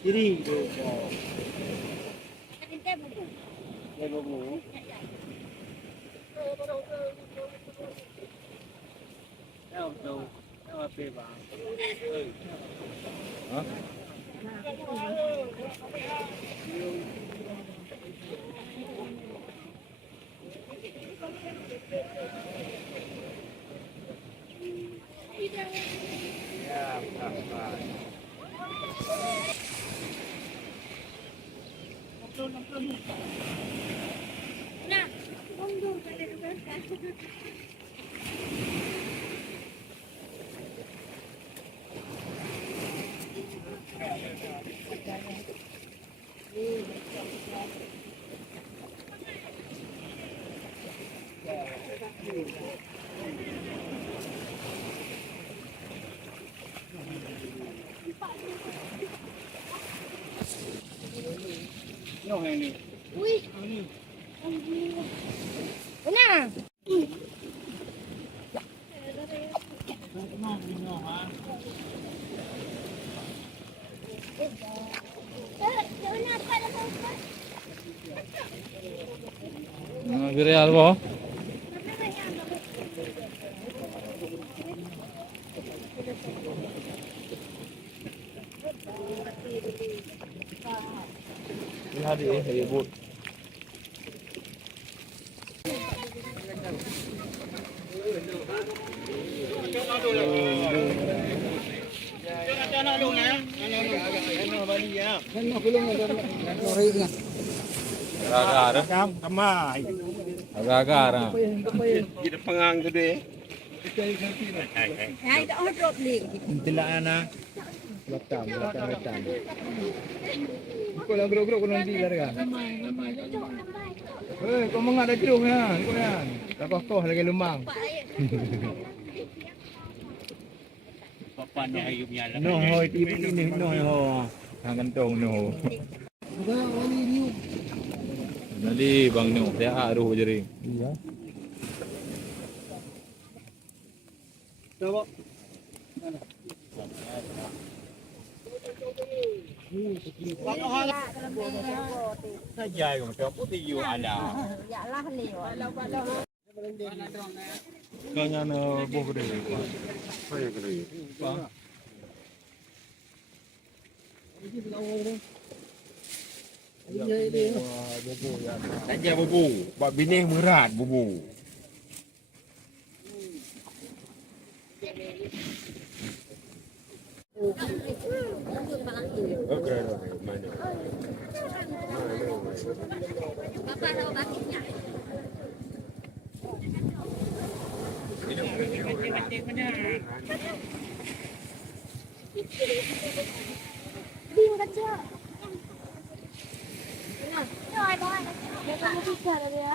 Kiri tu. Lebu. Đâu đâu. Đâu apa bang? Hả? Ya, apa? Nah, tunggu pada dekat. Ni orang ni. Wih, nah. Viral boh. Lihat ini ribut. Anak lu na. Anak bali ya. Kan mau kulung ada. Agak-agak. Kam kamai. Agak-agak. Kita pengang gede. Hai, dah drop link. Tilaan na. Latam. Kau lang bro kau nanti larga. Kau mengak ada jerung ya, kau kan. Tak kokoh lagi lumang. Papan ayu punya. No, hoi tipu ini no ho. Hang kantong no. Nanti bang ni, dia aruh jadi. Iya. Coba. Saja yang macam putih you ada. Ya lah ni. Kanya na buh gede. Saya gede. Saja bubu, buat bini merat bubu. Okey, mana? Bapa tahu bakitnya. Bing kecil. Nah, coy boy. Dia kamu bisa dia.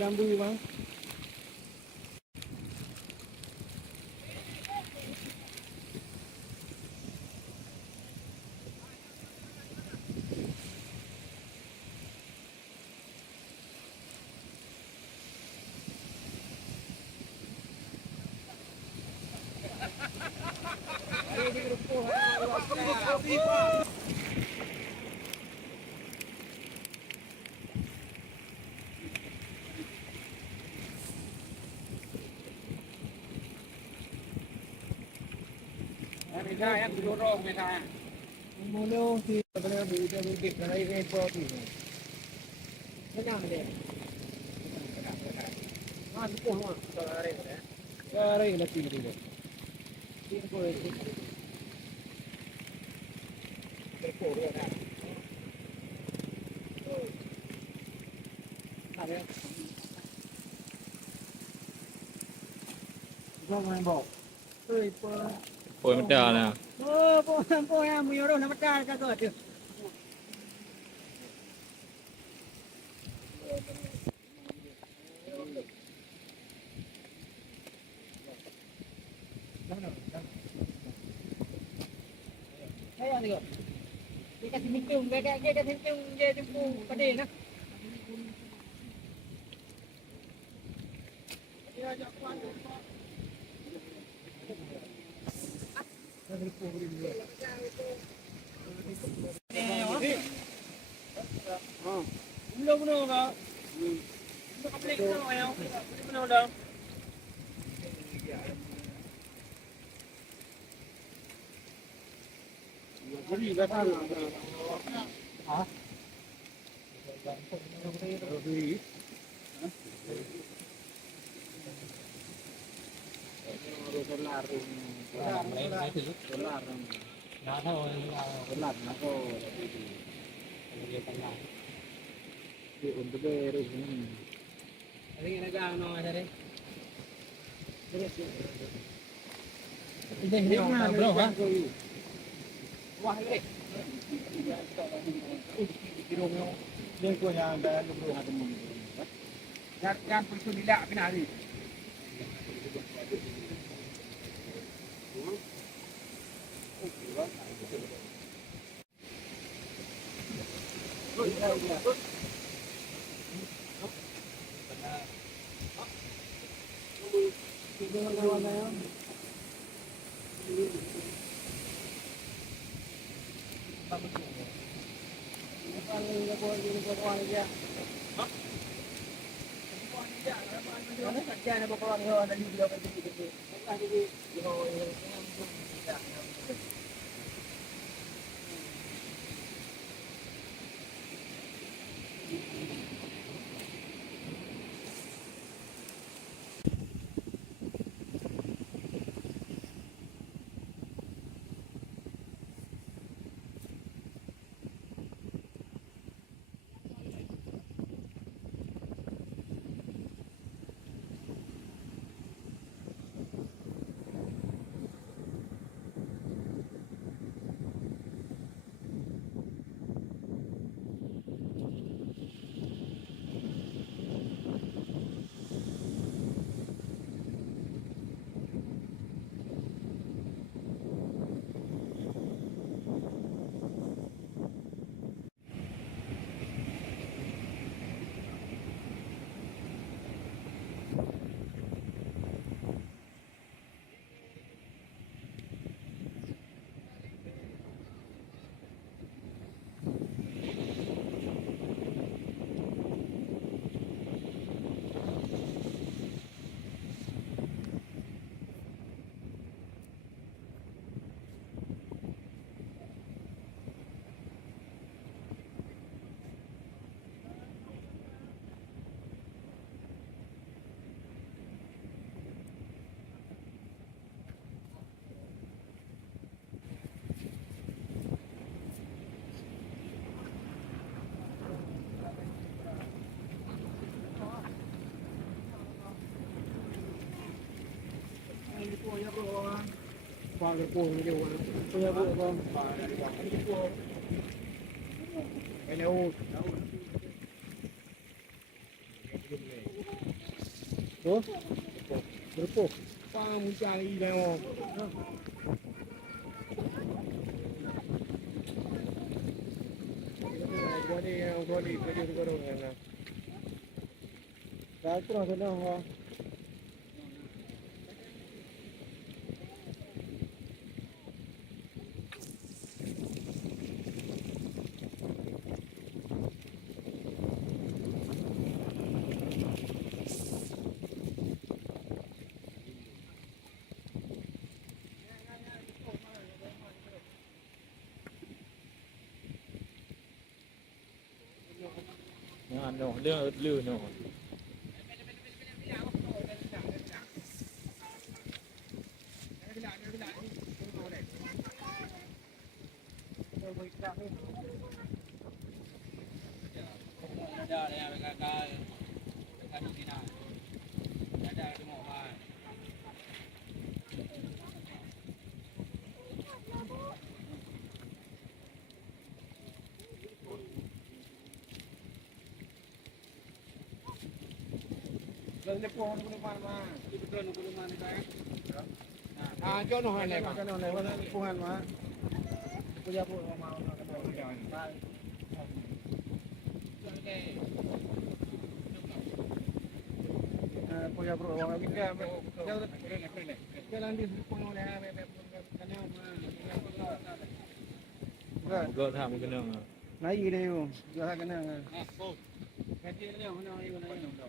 Rambu bang.ไม่ได้ครับดูโรคไม่ได้ Mulu si budak budak lain repot ni. Senang dia. Sepuh mah. Garing lagi dia. Timpo itu. Repot dia dah. Ada. Gua main bol. Repot. ป่วยมันด่านะ Po ya muyoro na matar ka ko. Hey ani ko. Dia kasi mintum, dia kasi mintum dia jumpa pada na. Dia ajak puan. Belum ka. Kaplik na kayo. Belum daw. Jadi berapa? Ah? Beli. Dolar. Dolar. Nah, tahu dolar aku. Untuk beres ini. Ada yang nak ano ada deh. Ini mana bro? Wah ini. Kilo ni. Dia ko yang dah lu bro ada mun. Jangan perlu dilak kena hari. Qua cái cuồng cái điều tôi vừa con cái nêu đó berpo qua muốn cari đâu gua di kerja dong ya nah terus ada apa งานเนาะเรื่องอึดลือเนาะ cho nó này cho nó này nó phu han mà bây giờ phu mà punya bro orang kita jalan di pun oleh kenal mah ก็ทำกันเนาะ nãy gì đây không giờ kenal cái gì đây không nói gì này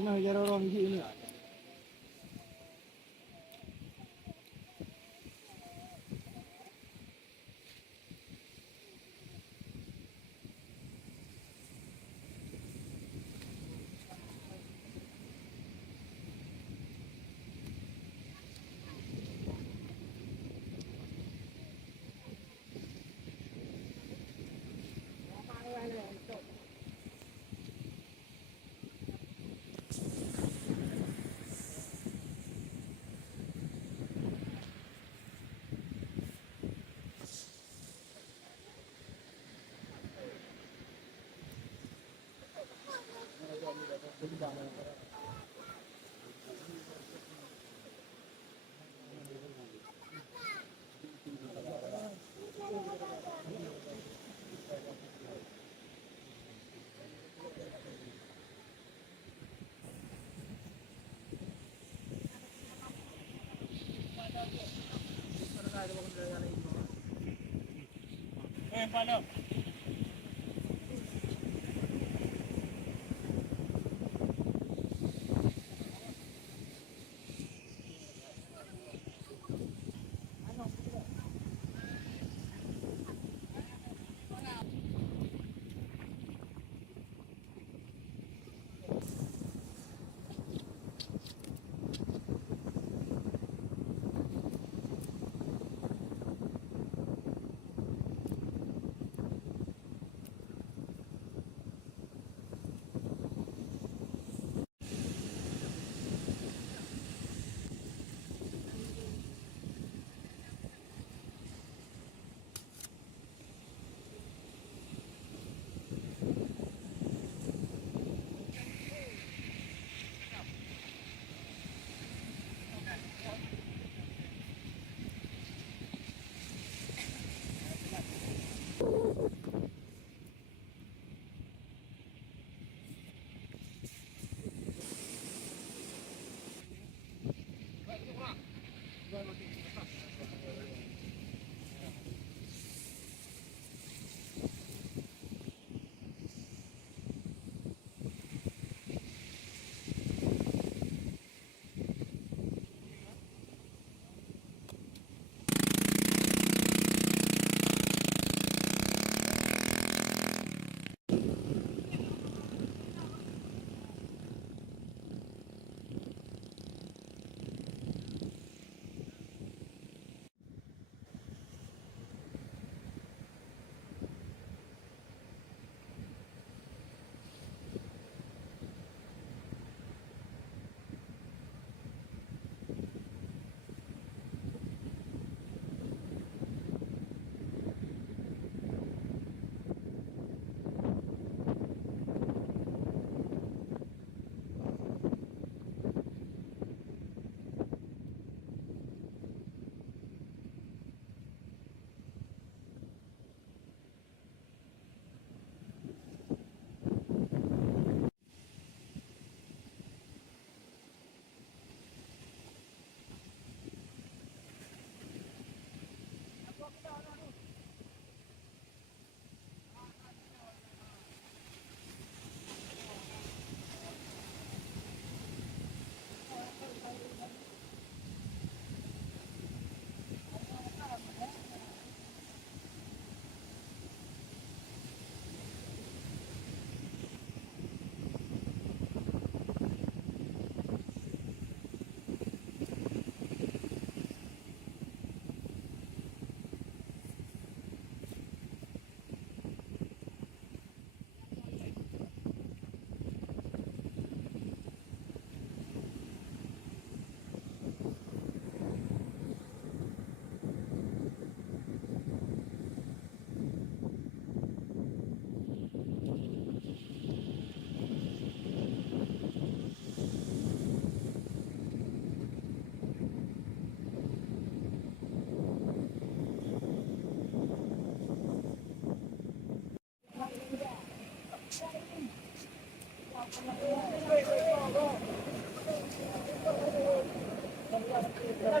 Ano giờ rồi gì nữa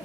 ไ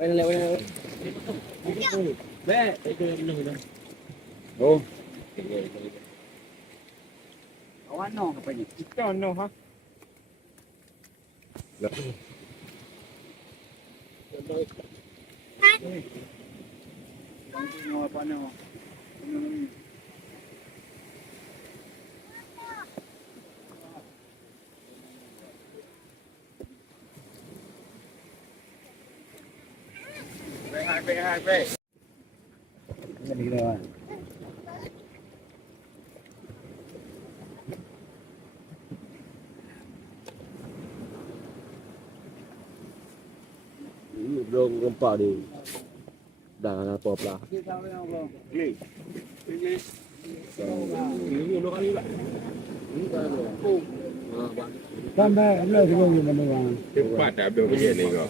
ปเร็วไปเร็วแม่ ไปเดินเรือนะ โอ้เอาว่าน้องไปนี่ จอนเนาะฮะ งอปะเนาะไปนี่เลยว่ะRong rempah di dah apa-apa. ที่ทำให้เราลอง Ini lu kali lah. Kan dah, lo jugaอยู่มันวาง Cepat dah ambil benda ni kau.